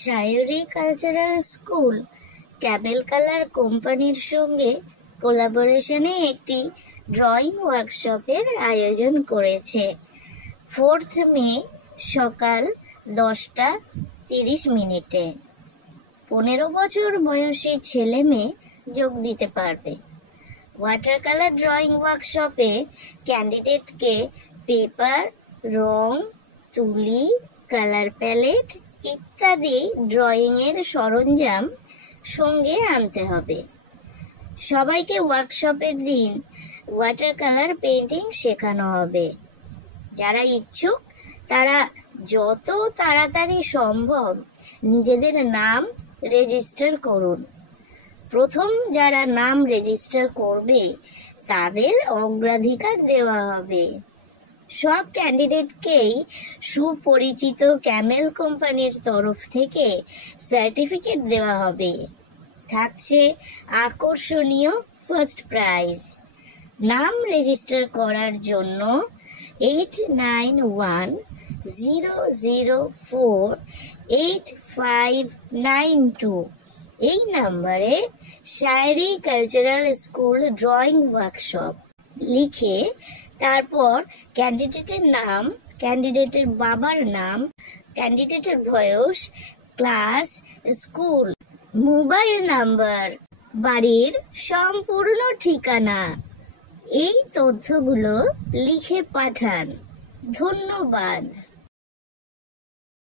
শায়রি cultural school Camel colour কোম্পানির সঙ্গে কোলাবোরেশনে একটি ড্রয়িং ওয়ার্কশপের আয়োজন করেছে। 4th মে সকাল 10:30 15 বছর বয়সী ছেলে মেয়ে যোগ দিতে পারবে। ওয়াটার কালার ড্রয়িং ওয়ার্কশপে ক্যান্ডিডেটকে পেপার, রং, তুলি, কালার প্যালেট ইত্যাদি ড্রয়িং এর সরঞ্জাম সঙ্গে আনতে হবে। সবাইকে ওয়ার্কশপের দিন ওয়াটার কালার পেইন্টিং শেখানো হবে। যারা ইচ্ছুক তারা যত তাড়াতাড়ি সম্ভব নিজেদের নাম রেজিস্টার করুন। প্রথম যারা নাম রেজিস্টার করবে তাদের অগ্রাধিকার দেওয়া হবে। সব ক্যান্ডিডেটকেই সুপরিচিত ক্যামেল কোম্পানির তরফ থেকে সার্টিফিকেট দেওয়া হবে। থাকছে আকর্ষণীয় ফার্স্ট প্রাইজ। নাম রেজিস্টার করার জন্য 8910048592 এই নাম্বারে শায়রি কালচারাল স্কুল ড্রয়িং ওয়ার্কশপ লিখে তারপর ক্যান্ডিডেটের নাম, ক্যান্ডিডেটের বাবার নাম, ক্যান্ডিডেটের বয়স, ক্লাস, স্কুল, মোবাইল নাম্বার, বাড়ির সম্পূর্ণ ঠিকানা এই তথ্যগুলো লিখে পাঠান। ধন্যবাদ।